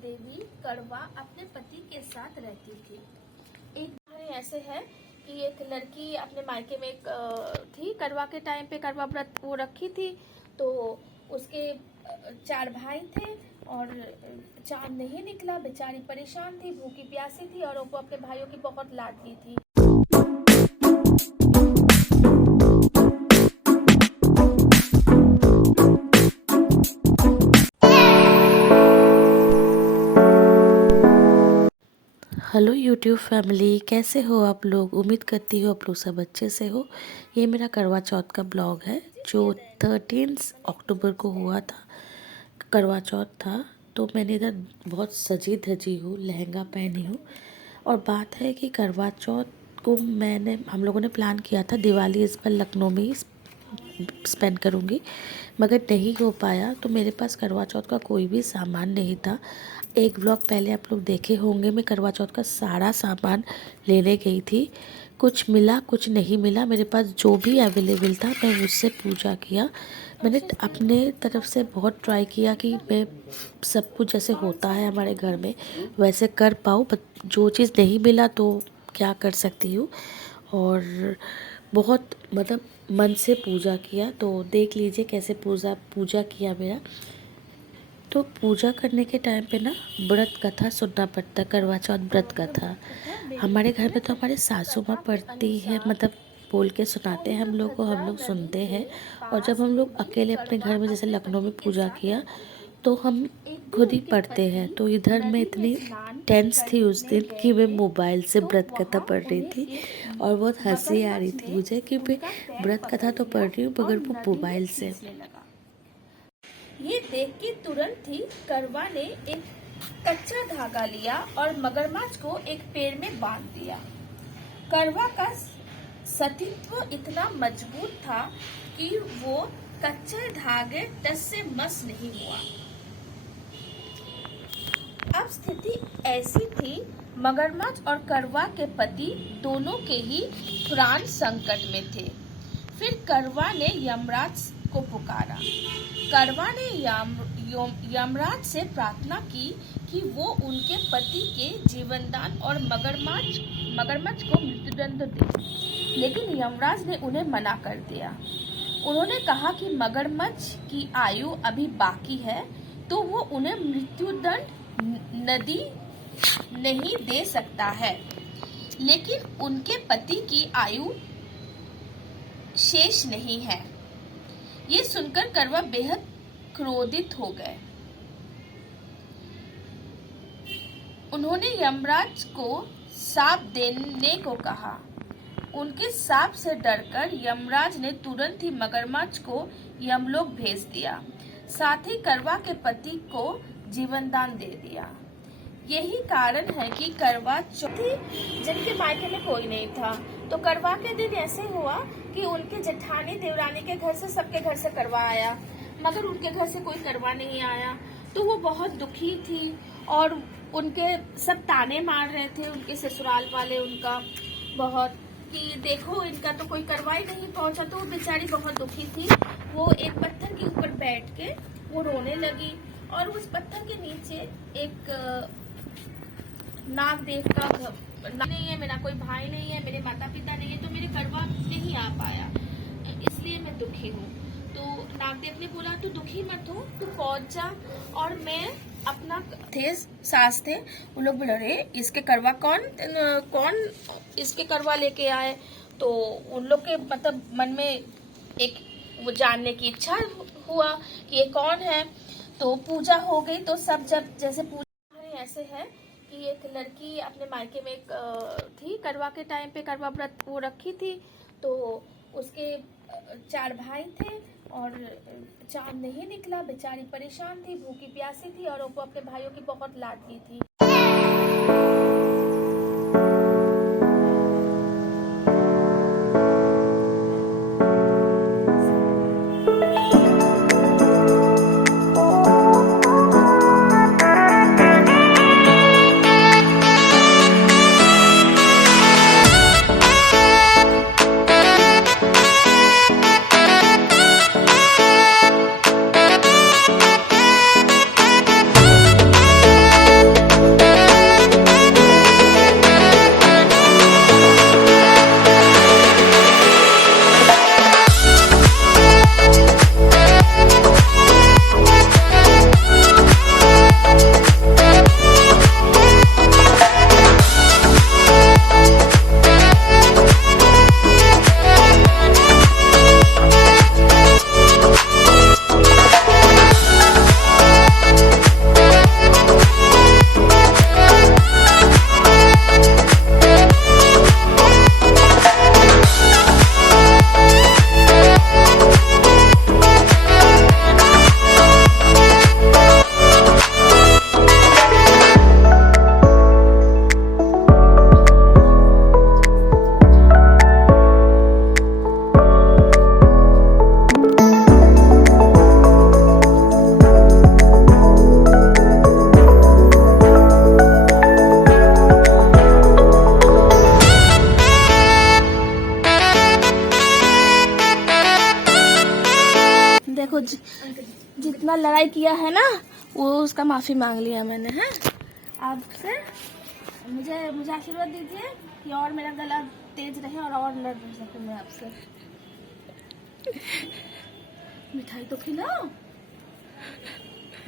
देवी करवा अपने पति के साथ रहती थी। एक कहानी ऐसे है कि एक लड़की अपने मायके में थी। करवा के टाइम पे करवा व्रत वो रखी थी, तो उसके 4 भाई थे और चांद नहीं निकला। बेचारी परेशान थी, भूखी प्यासी थी और वो अपने भाइयों की बहुत लाडली थी। हेलो यूट्यूब फैमिली, कैसे हो आप लोग। उम्मीद करती हो आप लोग सब अच्छे से हो। ये मेरा करवा चौथ का ब्लॉग है जो 13 अक्टूबर को हुआ था। करवा चौथ था, तो मैंने इधर बहुत सजी धजी हूँ, लहंगा पहनी हूँ। और बात है कि करवा चौथ को हम लोगों ने प्लान किया था दिवाली इस बार लखनऊ में ही स्पेंड करूँगी, मगर नहीं हो पाया। तो मेरे पास करवा चौथ का कोई भी सामान नहीं था। एक व्लॉग पहले आप लोग देखे होंगे, मैं करवा चौथ का सारा सामान लेने गई थी। कुछ मिला, कुछ नहीं मिला। मेरे पास जो भी अवेलेबल था मैं उससे पूजा किया। मैंने अपने तरफ से बहुत ट्राई किया कि मैं सब कुछ जैसे होता है हमारे घर में वैसे कर पाऊँ, बट जो चीज़ नहीं मिला तो क्या कर सकती हूँ। और बहुत मतलब मन से पूजा किया, तो देख लीजिए कैसे पूजा किया मेरा। तो पूजा करने के टाइम पे ना व्रत कथा सुनना पड़ता, करवा चौथ व्रत कथा। हमारे घर में तो हमारे सासू माँ पढ़ती है, मतलब बोल के सुनाते हैं हम लोग को, हम लोग सुनते हैं। और जब हम लोग अकेले अपने घर में जैसे लखनऊ में पूजा किया तो हम खुद ही पढ़ते हैं। तो इधर मैं इतनी टेंस थी उस दिन कि मैं मोबाइल से व्रत कथा पढ़ रही थी और बहुत हंसी आ रही थी मुझे कि मैं व्रत कथा तो पढ़ रही हूँ मगर वो मोबाइल से। ये देख के तुरंत ही करवा ने एक कच्चा धागा लिया और मगरमच्छ को एक पेड़ में बांध दिया। करवा का सतीत्व इतना मजबूत था कि वो कच्चे धागे टस से मस नहीं हुआ। अब स्थिति ऐसी थी, मगरमच्छ और करवा के पति दोनों के ही प्राण संकट में थे। फिर करवा ने यमराज को पुकारा। करवा ने यमराज से प्रार्थना की कि वो उनके पति के जीवनदान और मगरमच्छ को मृत्युदंड दे, लेकिन यमराज ने उन्हें मना कर दिया। उन्होंने कहा कि मगरमच्छ की आयु अभी बाकी है, तो वो उन्हें मृत्युदंड नहीं दे सकता है, लेकिन उनके पति की आयु शेष नहीं है। ये सुनकर करवा बेहद क्रोधित हो गए। उन्होंने यमराज को शाप देने को कहा। उनके शाप से डरकर यमराज ने तुरंत ही मगरमच्छ को यमलोक भेज दिया, साथ ही करवा के पति को जीवनदान दे दिया। यही कारण है कि करवा चौथ जिनके मायके में कोई नहीं था, तो करवा के दिन ऐसे हुआ कि उनके जेठानी देवरानी के घर से सबके घर से करवा आया, मगर उनके घर से कोई करवा नहीं आया। तो वो बहुत दुखी थी और उनके सब ताने मार रहे थे, उनके ससुराल वाले उनका बहुत, कि देखो इनका तो कोई करवा ही नहीं पहुंचा। तो वो बेचारी बहुत दुखी थी। वो एक पत्थर के ऊपर बैठ के वो रोने लगी और उस पत्थर के नीचे एक नाग देव का नहीं है, मेरा कोई भाई नहीं है, मेरे माता पिता नहीं है, तो मेरे करवा नहीं आ पाया, इसलिए मैं दुखी हूँ। तो नागदेव ने बोला तू दुखी मत हो, तू पहुंच जा और मैं अपना थे सास थे, उन लोग बोले अरे इसके करवा कौन इसके करवा लेके आए। तो उन लोग के मतलब मन में एक वो जानने की इच्छा हुआ कि ये कौन है। तो पूजा हो गई। तो सब जब जैसे पूजा ऐसे है कि एक लड़की अपने मायके में थी। करवा के टाइम पे करवा व्रत वो रखी थी, तो उसके 4 भाई थे और चांद नहीं निकला। बेचारी परेशान थी, भूखी प्यासी थी और वो अपने भाइयों की बहुत लाडली थी। बुराई किया है ना, वो उसका माफी मांग लिया मैंने। हैं आपसे मुझे मुझे आशीर्वाद दीजिए कि और मेरा गला तेज रहे और लड़ सकूं मैं आपसे। मिठाई तो खिलाओ,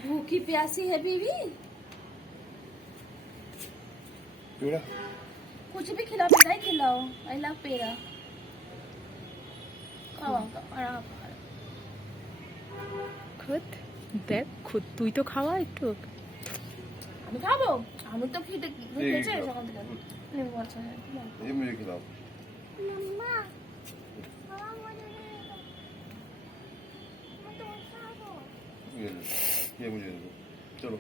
भूखी प्यासी है बीवी। पेड़ा कुछ भी खिलाओ, पेड़ा ही खिलाओ। आई लव पेड़ा। खाओ आराम। খুদ দেখ খুদ তুই তো খাওয়া একটু আমি খাবো, আমি তো খেতে খেয়েছি সকাল থেকে। লেবু আছে ये मुझे खिलाओ। ये लो, ये मुझे दे दो। चलो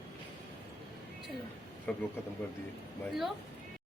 चलो सब लोग खत्म कर दिए। बाय। लो।